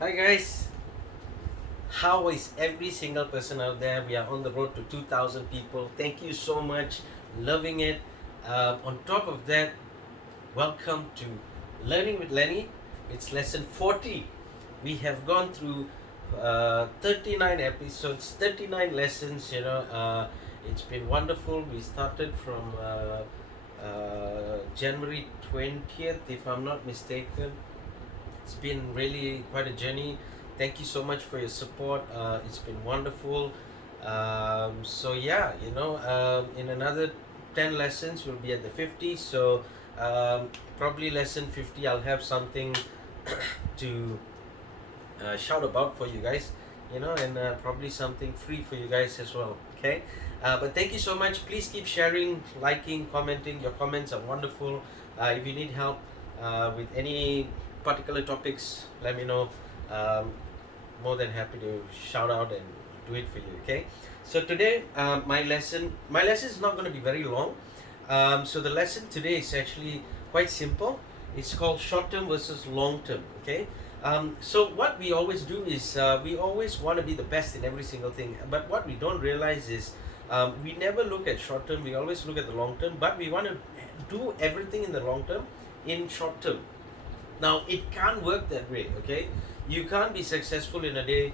Hi guys, how is every single person out there? We are on the road to 2,000 people. Thank you so much, loving it. On top of that, welcome to Learning with Lenny. It's lesson 40. We have gone through 39 episodes, 39 lessons. It's been wonderful. We started from January 20th, if I'm not mistaken. It's been really quite a journey. Thank you so much for your support. It's been wonderful. So yeah, in another 10 lessons we'll be at the 50. So probably lesson 50, I'll have something to shout about for you guys. And probably something free for you guys as well. Okay. But thank you so much. Please keep sharing, liking, commenting. Your comments are wonderful. If you need help with any particular topics, let me know. Um, More than happy to shout out and do it for you. Okay. So today, my lesson is not going to be very long. So the lesson today is actually quite simple. It's called short term versus long term. Okay. So what we always do is we always want to be the best in every single thing. But what we don't realize is we never look at short term. We always look at the long term. But we want to do everything in the long term in short term. Now it can't work that way. Okay, you can't be successful in a day.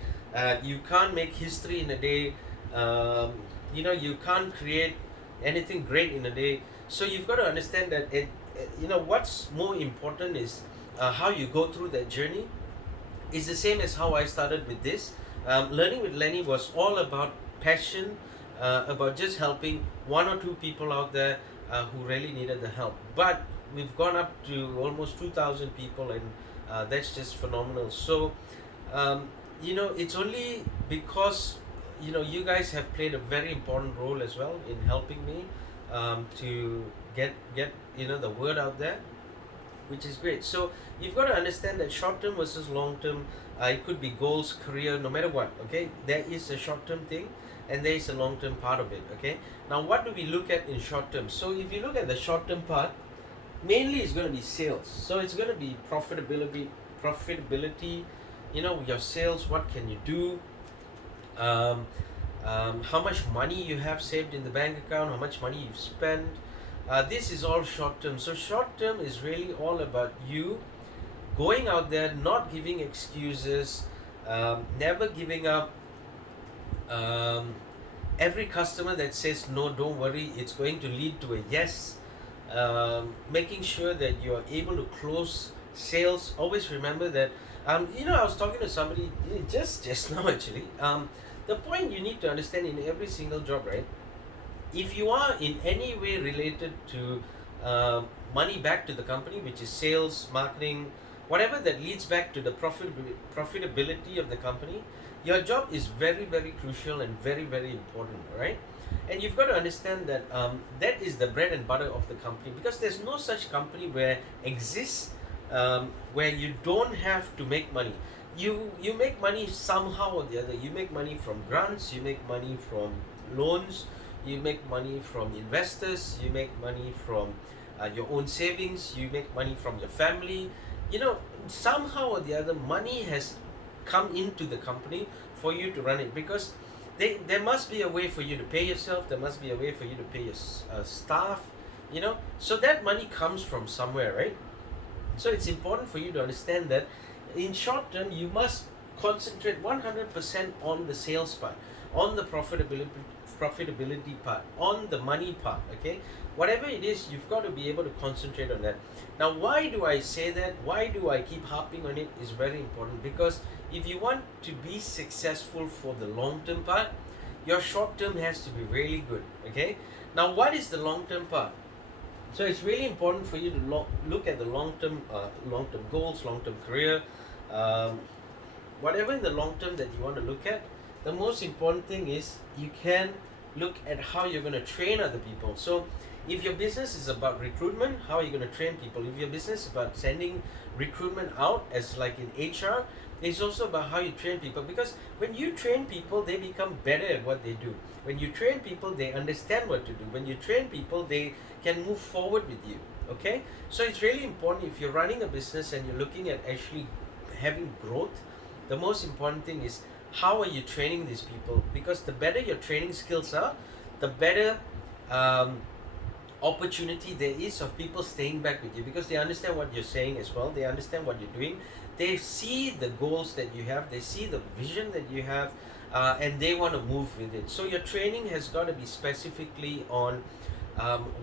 You can't make history in a day. You can't create anything great in a day. So you've got to understand that what's more important is how you go through that journey. Is the same as how I started with this. Learning with Lenny was all about passion, about just helping one or two people out there who really needed the help. But we've gone up to almost 2,000 people, and that's just phenomenal. So, it's only because you guys have played a very important role as well in helping me to get the word out there, which is great. So you've got to understand that short term versus long term, it could be goals, career, no matter what. Okay, there is a short term thing, and there is a long term part of it. Okay, now what do we look at in short term? So if you look at the short term part, mainly it's going to be sales. So it's going to be profitability. Your sales. What can you do? Um, how much money you have saved in the bank account, how much money you've spent. This is all short term. So, short term is really all about you going out there, not giving excuses, never giving up. Um, every customer that says no, don't worry, it's going to lead to a yes. Making sure that you are able to close sales. Always remember that. I was talking to somebody just now actually. The point you need to understand in every single job, right? If you are in any way related to money back to the company, which is sales, marketing, whatever that leads back to the profitability of the company, your job is very, very crucial and very, very important, right? And you've got to understand that that is the bread and butter of the company, because there's no such company where exists where you don't have to make money. You make money somehow or the other. You make money from grants, you make money from loans, you make money from investors, you make money from your own savings, you make money from your family. Somehow or the other, money has come into the company for you to run it, because there must be a way for you to pay yourself, there must be a way for you to pay your staff. So that money comes from somewhere, right? So it's important for you to understand that in short term you must concentrate 100% on the sales part, on the profitability part, on the money part. Okay, whatever it is, you've got to be able to concentrate on that. Now, why do I say that? Why do I keep harping on it? Is very important, because if you want to be successful for the long term part, your short term has to be really good. Okay, now what is the long term part? So it's really important for you to look at the long term goals, long term career, um, whatever in the long term that you want to look at. The most important thing is you can look at how you're going to train other people. So if your business is about recruitment, how are you going to train people? If your business is about sending recruitment out, as like in HR, it's also about how you train people, because when you train people, they become better at what they do. When you train people, they understand what to do. When you train people, they can move forward with you. Okay, so it's really important if you're running a business and you're looking at actually having growth. The most important thing is how are you training these people, because the better your training skills are, the better um, opportunity there is of people staying back with you, because they understand what you're saying as well, they understand what you're doing, they see the goals that you have, they see the vision that you have, and they want to move with it. So your training has got to be specifically on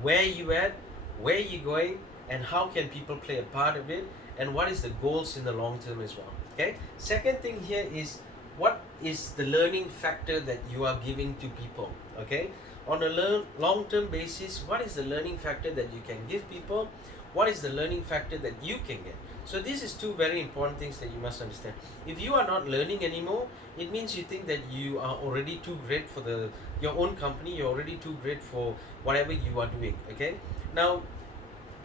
where you at, where you going, and how can people play a part of it, and what is the goals in the long term as well. Okay, second thing here is what is the learning factor that you are giving to people. Okay, on a long term basis, what is the learning factor that you can give people, what is the learning factor that you can get. So this is two very important things that you must understand. If you are not learning anymore, it means you think that you are already too great for your own company, you're already too great for whatever you are doing. Okay, now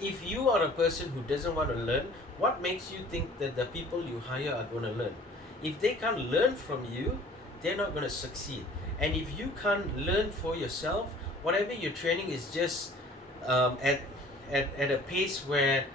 if you are a person who doesn't want to learn, what makes you think that the people you hire are going to learn? If they can't learn from you, they're not going to succeed. And if you can't learn for yourself, whatever you're training is just at a pace where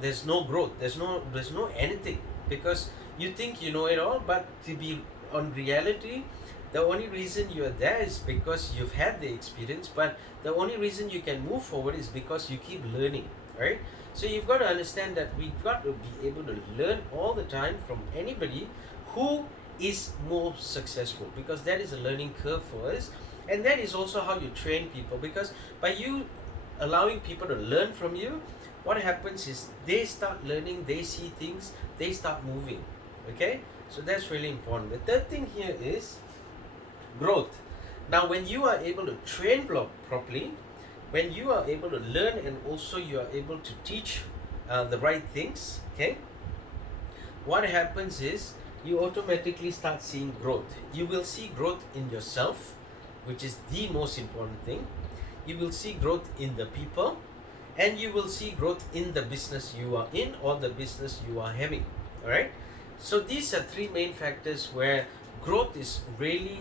there's no growth, there's no anything, because you think you know it all, but to be on reality, the only reason you're there is because you've had the experience, but the only reason you can move forward is because you keep learning, right? So you've got to understand that we've got to be able to learn all the time from anybody who is more successful, because that is a learning curve for us, and that is also how you train people, because by you allowing people to learn from you, what happens is they start learning, they see things, they start moving. Okay, so that's really important. The third thing here is growth. Now when you are able to train properly, when you are able to learn, and also you are able to teach the right things, okay, what happens is you automatically start seeing growth. You will see growth in yourself, which is the most important thing. You will see growth in the people, and you will see growth in the business you are in or the business you are having. All right, so these are three main factors where growth is really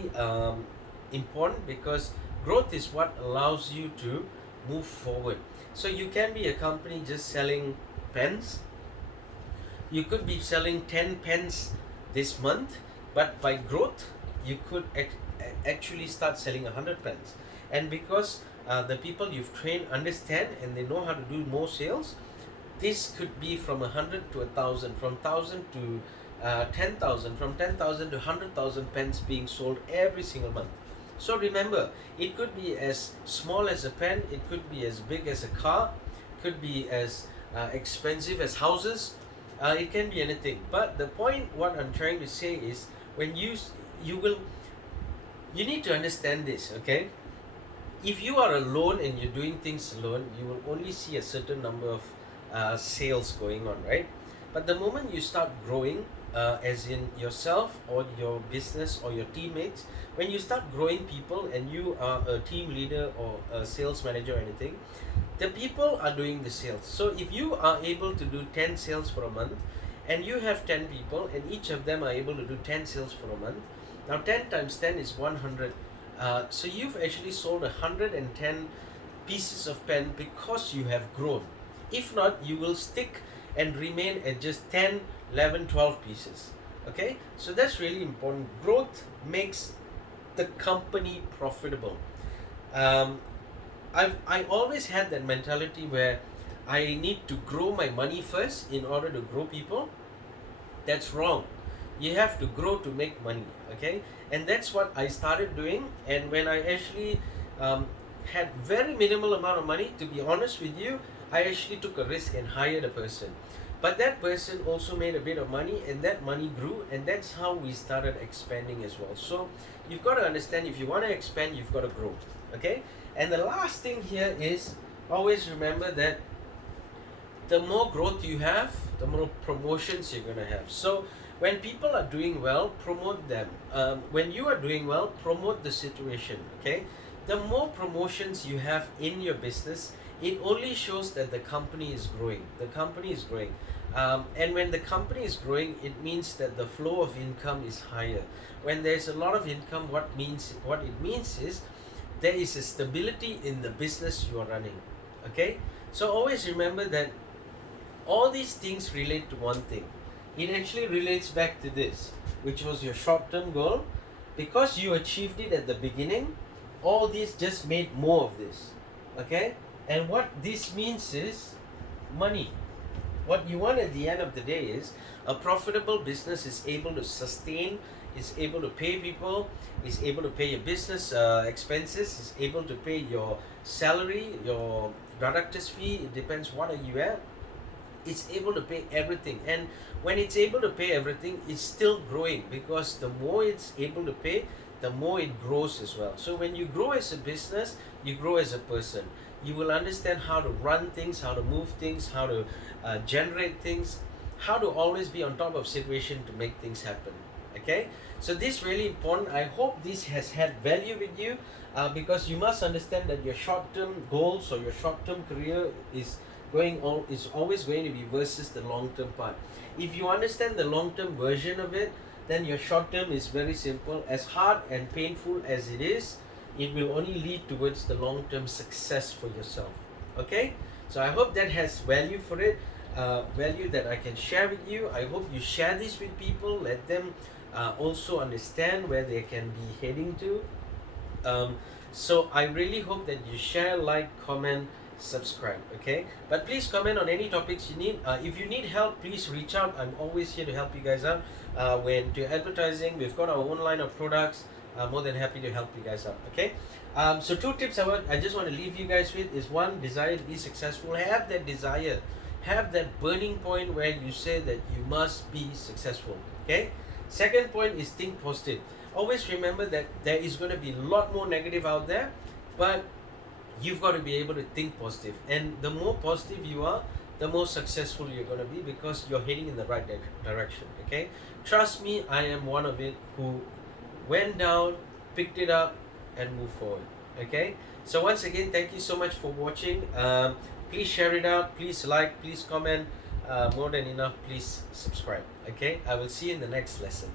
important, because growth is what allows you to move forward. So you can be a company just selling pens, you could be selling 10 pens this month, but by growth you could actually start selling 100 pens. And because the people you've trained understand and they know how to do more sales, this could be from 100 to 1,000, from 1,000 to 10,000, from 10,000 to 100,000 pens being sold every single month. So remember, it could be as small as a pen, it could be as big as a car, could be as expensive as houses, it can be anything. But the point, what I'm trying to say is, when you need to understand this, okay? If you are alone and you're doing things alone, you will only see a certain number of sales going on, right? But the moment you start growing, as in yourself or your business or your teammates, when you start growing people and you are a team leader or a sales manager or anything, the people are doing the sales. So if you are able to do 10 sales for a month, and you have 10 people and each of them are able to do 10 sales for a month, now 10 times 10 is 100. So you've actually sold 110 pieces of pen because you have grown. If not, you will stick and remain at just 10, 11, 12 pieces. Okay, so that's really important. Growth makes the company profitable. I always had that mentality where I need to grow my money first in order to grow people. That's wrong. You have to grow to make money. Okay, and that's what I started doing. And when I actually had very minimal amount of money, to be honest with you, I actually took a risk and hired a person. But that person also made a bit of money, and that money grew, and that's how we started expanding as well. So you've got to understand, if you want to expand, you've got to grow. Okay, and the last thing here is, always remember that the more growth you have, the more promotions you're going to have. So when people are doing well, promote them. When you are doing well, promote the situation. Okay, the more promotions you have in your business, it only shows that the company is growing. The company is growing. And when the company is growing, it means that the flow of income is higher. When there's a lot of income, what it means is there is a stability in the business you are running. Okay, so always remember that all these things relate to one thing. it actually relates back to this, which was your short-term goal. Because you achieved it at the beginning, all this just made more of this. Okay? And what this means is money. What you want at the end of the day is a profitable business is able to sustain, is able to pay people, is able to pay your business expenses, is able to pay your salary, your director's fee. It depends what are you at. It's able to pay everything, and when it's able to pay everything, it's still growing, because the more it's able to pay, the more it grows as well. So when you grow as a business, you grow as a person. You will understand how to run things, how to move things, how to generate things, how to always be on top of situation to make things happen. Okay, so this really important. I hope this has had value with you, because you must understand that your short-term goals or your short-term career is always going to be versus the long-term part. If you understand the long-term version of it, then your short-term is very simple. As hard and painful as it is, it will only lead towards the long-term success for yourself. Okay, so I hope that has value for it, value that I can share with you. I hope you share this with people, let them also understand where they can be heading to. So I really hope that you share, like, comment, subscribe. Okay, but please comment on any topics you need. If you need help, please reach out. I'm always here to help you guys out. When to advertising, we've got our own line of products. I'm more than happy to help you guys out. Okay, so two tips I just want to leave you guys with is: one, desire to be successful. Have that desire, have that burning point where you say that you must be successful. Okay, second point is think positive. Always remember that there is going to be a lot more negative out there, but you've got to be able to think positive. And the more positive you are, the more successful you're going to be, because you're heading in the right direction. Okay, trust me, I am one of it who went down, picked it up, and moved forward. Okay, so once again, thank you so much for watching. Please share it out, please like, please comment. More than enough, please subscribe. Okay, I will see you in the next lesson.